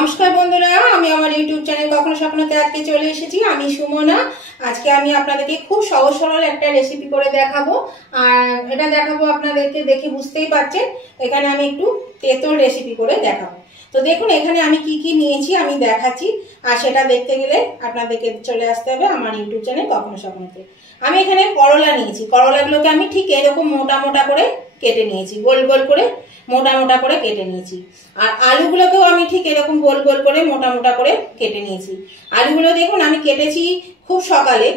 নমস্কার বন্ধুরা, আমি আমার ইউটিউব চ্যানেল কখনো স্বপ্নতে আজকে চলে এসেছি। আমি সুমনা। আজকে আমি আপনাদেরকে খুব সহজ সরল একটা রেসিপি করে দেখাবো। আর এটা দেখাবো আপনাদেরকে দেখে বুঝতেই পারছেন, এখানে আমি একটু তেঁতুল রেসিপি করে দেখাবো। তো দেখুন এখানে আমি কি কি নিয়েছি আমি দেখাচ্ছি। আর সেটা দেখতে গেলে আপনাদেরকে চলে আসতে হবে আমার ইউটিউব চ্যানেল কখনো স্বপ্নতে। আমি এখানে করলা নিয়েছি। করলাগুলোকে আমি ঠিক এরকম মোটা মোটা করে কেটে নিয়েছি, গোল গোল করে মোটা মোটা করে কেটে নিয়েছি। আর আলুগুলোকেও আমি ঠিক এরকম গোল গোল করে মোটা মোটা করে কেটে নিয়েছি। আলুগুলো দেখুন আমি কেটেছি খুব সকালে,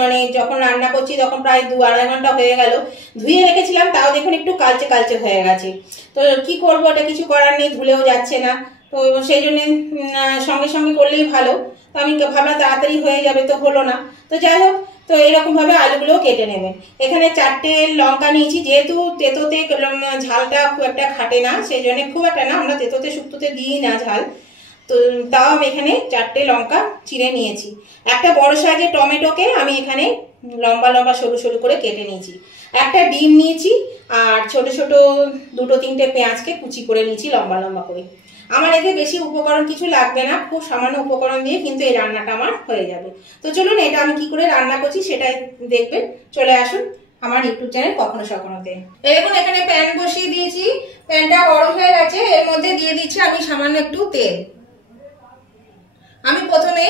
মানে যখন রান্না করছি তখন প্রায় 2-2.5 ঘন্টা হয়ে গেল। ধুয়ে রেখেছিলাম, তাও দেখুন একটু কালচে কালচে হয়ে গেছে। তো কি করবো, এটা কিছু করার নেই, ধুলেও যাচ্ছে না। তো সেই জন্য সঙ্গে সঙ্গে করলেই ভালো। তো আমি ভাবলাম তাড়াতাড়ি হয়ে যাবে, তো হলো না। তো যাই হোক, তো এরকম ভাবে আলুগুলো কেটে নেবেন। এখানে 4টে লঙ্কা নিয়েছি, যেহেতু তেতোতে ঝালটা খুব একটা খাটে না, সেই জন্য খুব একটা না, আমরা তেতোতে শুক্তোতে দিই না ঝাল। তো তাও আমি এখানে 4টে লঙ্কা চিড়ে নিয়েছি। একটা বড় সাইজের টমেটোকে আমি এখানে লম্বা লম্বা সরু সরু করে কেটে নিয়েছি। একটা ডিম নিয়েছি, আর ছোট ছোট 2-3টে পেঁয়াজকে কুচি করে নিয়েছি লম্বা লম্বা করে। আমার এতে বেশি উপকরণ কিছু লাগবে না, খুব সামান্য উপকরণ দিয়ে কিন্তু এই রান্নাটা আমার হয়ে যাবে। তো চলুন এটা আমি কি করে রান্না করছি সেটাই দেখবেন। চলে আসুন আমার ইউটিউব চ্যানেল কখনো স্বপ্নতে। দেখুন এখানে প্যান বসিয়ে দিয়েছি, প্যানটা গরম হয়ে গেছে। এর মধ্যে দিয়ে দিচ্ছি আমি সামান্য একটু তেল। আমি প্রথমে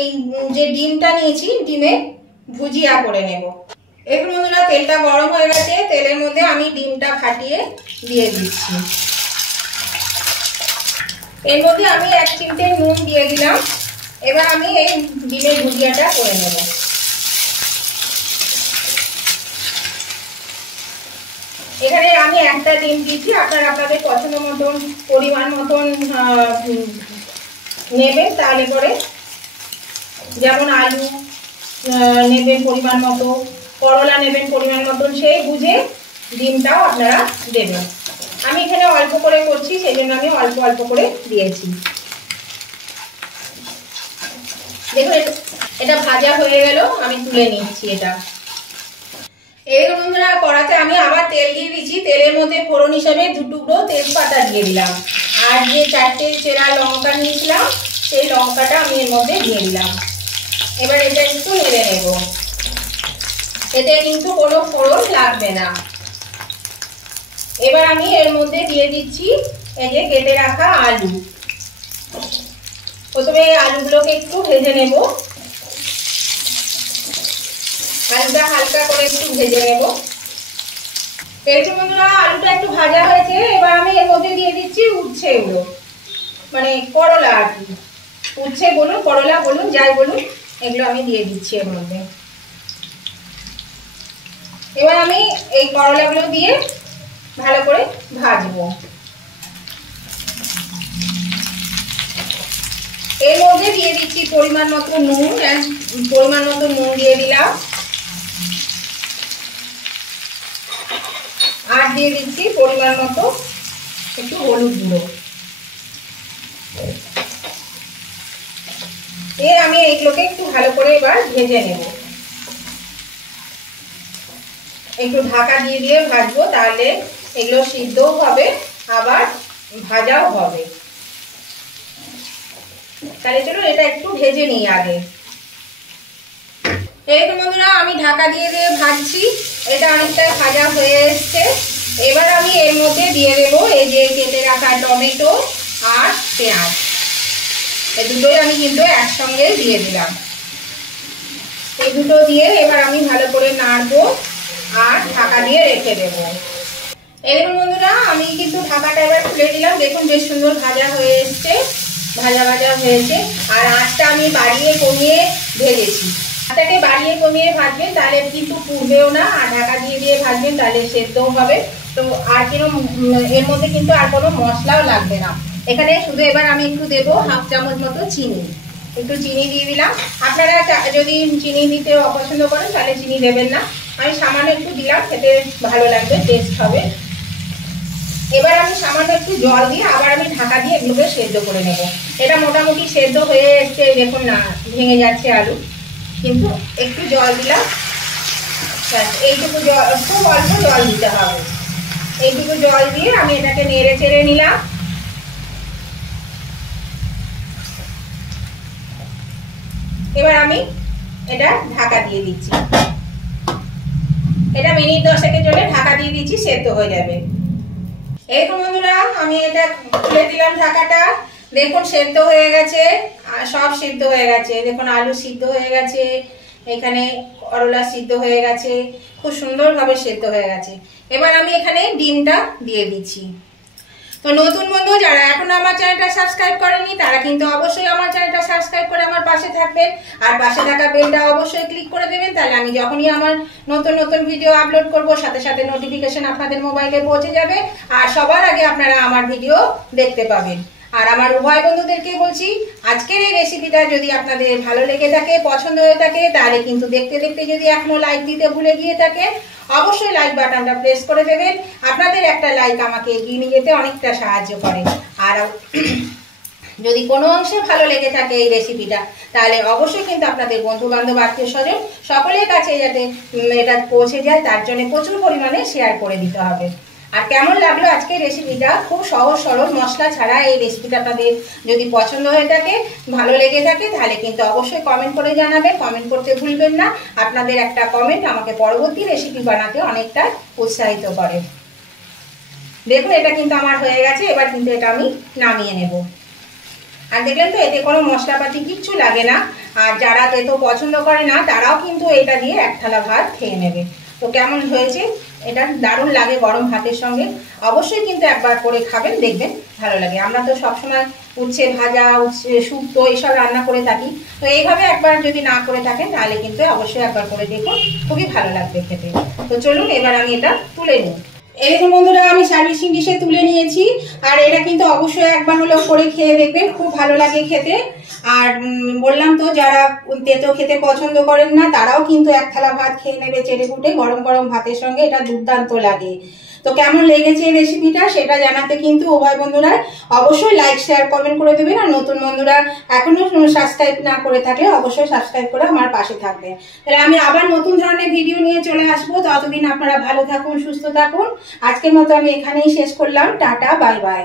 এই যে ডিমটা নিয়েছি, ডিমে ভুজিয়া করে নেব। এখন বন্ধুরা তেলটা গরম হয়ে গেছে, তেলের মধ্যে আমি ডিমটা ফাটিয়ে দিয়ে দিচ্ছি। এর মধ্যে আমি 1 চিমটে নুন দিয়ে দিলাম। এবার আমি এই ডিমের ভুজিয়াটা করে নেব। এখানে আমি একটা ডিম দিচ্ছি, আপনারা আপনাদের পছন্দ মতন পরিমাণ মতন নেবেন। তাহলে করে যেমন আলু নেবেন পরিমাণ মতো, করলা নেবেন পরিমাণ মতন, সেই বুঝে ডিমটাও আপনারা দেবেন। আমি এখানে অল্প করে করছি, সেই জন্য আমি অল্প অল্প করে দিয়েছি। দেখুন এটা ভাজা হয়ে গেল, আমি তুলে নিচ্ছি এটা। এই বন্ধুরা কড়াতে আমি আবার তেল দিয়ে দিচ্ছি। তেলের মধ্যে ফোড়ন হিসাবে 2 টুকরো তেজপাতা দিয়ে দিলাম। আর যে 4টে চেরা লঙ্কা নিয়েছিলাম, সেই লঙ্কাটা আমি এর মধ্যে দিয়ে দিলাম। এবার এটা একটু নেড়ে নেব। এতে কিন্তু কোনো ফোড়ন লাগবে না। এবার আমি এর মধ্যে দিয়ে দিচ্ছি এই যে কেটে রাখা আলু। প্রথমে আলুগুলোকে একটু ভেজে নেব। আলুটা হালকা করে একটু ভেজে নেব। এরকম বন্ধুরা আলুটা একটু ভাজা হয়েছে। এবার আমি এর মধ্যে দিয়ে দিচ্ছি উচ্ছে, এগুলো মানে করলা আর কি, উচ্ছে বলুন করলা বলুন যাই বলুন, এগুলো আমি দিয়ে দিচ্ছি এর মধ্যে। এবার আমি এই করলাগুলো দিয়ে ভালো করে ভাজবো। এর মধ্যে দিয়ে দিচ্ছি পরিমাণ মতো নুন, পরিমাণ মতো নুন দিয়ে দিলাম। আর দিয়ে দিচ্ছি পরিমাণ মতো একটু হলুদ গুঁড়ো। আমি এইগুলোকে একটু ভালো করে এবার ভেজে নেব। একটু ঢাকা দিয়ে দিয়ে ভাজবো, তাহলে এগুলো সিদ্ধও হবে আবার ভাজাও হবে। তাহলে চলো এটা একটু ভেজে নিই আগে। এই বন্ধুরা আমি ঢাকা দিয়ে দিয়ে ভাজছি, এটা অনেকটা ভাজা হয়ে এসছে। এবার আমি এর মধ্যে দিয়ে দেবো এই যে কেটে রাখা টমেটো আর পেঁয়াজ। এই দুটোই আমি কিন্তু একসঙ্গে দিয়ে দিলাম। এই দুটো দিয়ে এবার আমি ভালো করে নাড়বো আর ঢাকা দিয়ে রেখে দেবো। এরকম বন্ধুরা আমি কিন্তু ঢাকাটা এবার খুলে দিলাম। দেখুন বেশ সুন্দর ভাজা হয়ে এসছে, ভাজা ভাজা হয়েছে। আর আঁচটা আমি বাড়িয়ে কমিয়ে ভেজেছি। আঁচটাকে বাড়িয়ে কমিয়ে ভাজবেন, তাহলে কিন্তু পুড়বেও না। আর ঢাকা দিয়ে দিয়ে ভাজবেন, তাহলে সেদ্ধও হবে। তো আর কিরকম এর মধ্যে কিন্তু আর কোনো মশলাও লাগবে না। এখানে শুধু এবার আমি একটু দেবো 1/2 চামচ মতো চিনি। একটু চিনি দিয়ে দিলাম। আপনারা যদি চিনি দিতে অপছন্দ করেন তাহলে চিনি দেবেন না, আমি সামান্য একটু দিলাম, খেতে ভালো লাগবে, টেস্ট হবে। এবার আমি সামান্য একটু জল দিয়ে আবার আমি ঢাকা দিয়ে এগুলোকে সেদ্ধ করে নেব। এটা মোটামুটি সেদ্ধ হয়ে এসছে, দেখুন না ভেঙে যাচ্ছে আলু, কিন্তু একটু জল দিলাম। এইটুকু জল, খুব অল্প জল দিতে হবে। এইটুকু জল দিয়ে আমি এটাকে নেড়ে চেড়ে নিলাম। এবার আমি এটা ঢাকা দিয়ে দিচ্ছি। এটা মিনিট 10 জন্য ঢাকা দিয়ে দিচ্ছি, সেদ্ধ হয়ে যাবে। এখন বন্ধুরা আমি এটা খুলে দিলাম ঢাকাটা। দেখুন সেদ্ধ হয়ে গেছে, সব সিদ্ধ হয়ে গেছে। দেখুন আলু সিদ্ধ হয়ে গেছে, এখানে করলা সিদ্ধ হয়ে গেছে, খুব সুন্দরভাবে সেদ্ধ হয়ে গেছে। এবার আমি এখানে ডিমটা দিয়ে দিচ্ছি। তো নতুন বন্ধু যারা এখন আমার চ্যানেলটা সাবস্ক্রাইব করেনি তারা কিন্তু অবশ্যই আমার চ্যানেলটা সাবস্ক্রাইব করে আমার পাশে থাকবেন, আর পাশে থাকা বেলটা অবশ্যই ক্লিক করে দেবেন। তাহলে আমি যখনই আমার নতুন নতুন ভিডিও আপলোড করব সাথে সাথে নোটিফিকেশন আপনাদের মোবাইলে পৌঁছে যাবে, আর সবার আগে আপনারা আমার ভিডিও দেখতে পাবেন। আর আমার উভয় বন্ধুদেরকে বলছি, আজকের এই রেসিপিটা যদি আপনাদের ভালো লেগে থাকে, পছন্দ হয়ে থাকে, তাহলে কিন্তু দেখতে দেখতে যদি এখনো লাইক দিতে ভুলে গিয়ে থাকে, অবশ্যই লাইক বাটনটা প্রেস করে দেবেন। আপনাদের একটা লাইক আমাকে এগিয়ে নিয়ে যেতে অনেকটা সাহায্য করে। আর যদি কোনো অংশে ভালো লেগে থাকে এই রেসিপিটা, তাহলে অবশ্যই কিন্তু আপনাদের বন্ধু বান্ধব আত্মীয় স্বজন সকলের কাছে যাতে এটা পৌঁছে যায় তার জন্য প্রচুর পরিমাণে শেয়ার করে দিতে হবে। আর কেমন লাগলো আজকের রেসিপিটা, খুব সহজ সরল মশলা ছাড়া এই রেসিপিটা আপনাদের যদি পছন্দ হয়ে থাকে, ভালো লেগে থাকে, তাহলে কিন্তু অবশ্যই কমেন্ট করে জানাবেন। কমেন্ট করতে ভুলবেন না, আপনাদের একটা কমেন্ট আমাকে পরবর্তী রেসিপি বানাতে অনেকটা উৎসাহিত করে। দেখুন এটা কিন্তু আমার হয়ে গেছে, এবার কিন্তু এটা আমি নামিয়ে নেব। আর দেখলেন তো এতে কোনো মশলাপাতি কিচ্ছু লাগে না, আর যারা তেতো পছন্দ করে না তারাও কিন্তু এটা দিয়ে এক থালা ভাত খেয়ে নেবে। তো কেমন হয়েছে, এটা দারুণ লাগে গরম ভাতের সঙ্গে। অবশ্যই কিন্তু একবার করে খাবেন, দেখবেন ভালো লাগে। আমরা তো সবসময় উচ্ছে ভাজা, উচ্ছে শুক্তো এইসব রান্না করে থাকি, তো এইভাবে একবার যদি না করে থাকেন তাহলে কিন্তু অবশ্যই একবার করে দেখুন, খুবই ভালো লাগবে খেতে। তো চলুন এবার আমি এটা তুলে নিই। এই দেখুন বন্ধুরা আমি সার্ভিসিং ডিশে তুলে নিয়েছি, আর এটা কিন্তু অবশ্যই একবার হলেও করে খেয়ে দেখবেন, খুব ভালো লাগে খেতে। আর বললাম তো যারা তেতো খেতে পছন্দ করেন না তারাও কিন্তু এক থালা ভাত খেয়ে নেবে চেটেপুটে গরম গরম ভাতের সঙ্গে, এটা দুর্দান্ত লাগে। তো কেমন লেগেছে এই রেসিপিটা সেটা জানাতে কিন্তু উভয় বন্ধুরা অবশ্যই লাইক শেয়ার কমেন্ট করে দেবেন। আর নতুন বন্ধুরা এখনো সাবস্ক্রাইব না করে থাকলে অবশ্যই সাবস্ক্রাইব করে আমার পাশে থাকবে। তাহলে আমি আবার নতুন ধরনের ভিডিও নিয়ে চলে আসবো, ততদিন আপনারা ভালো থাকুন, সুস্থ থাকুন। আজকের মতো আমি এখানেই শেষ করলাম, টাটা বাই বাই।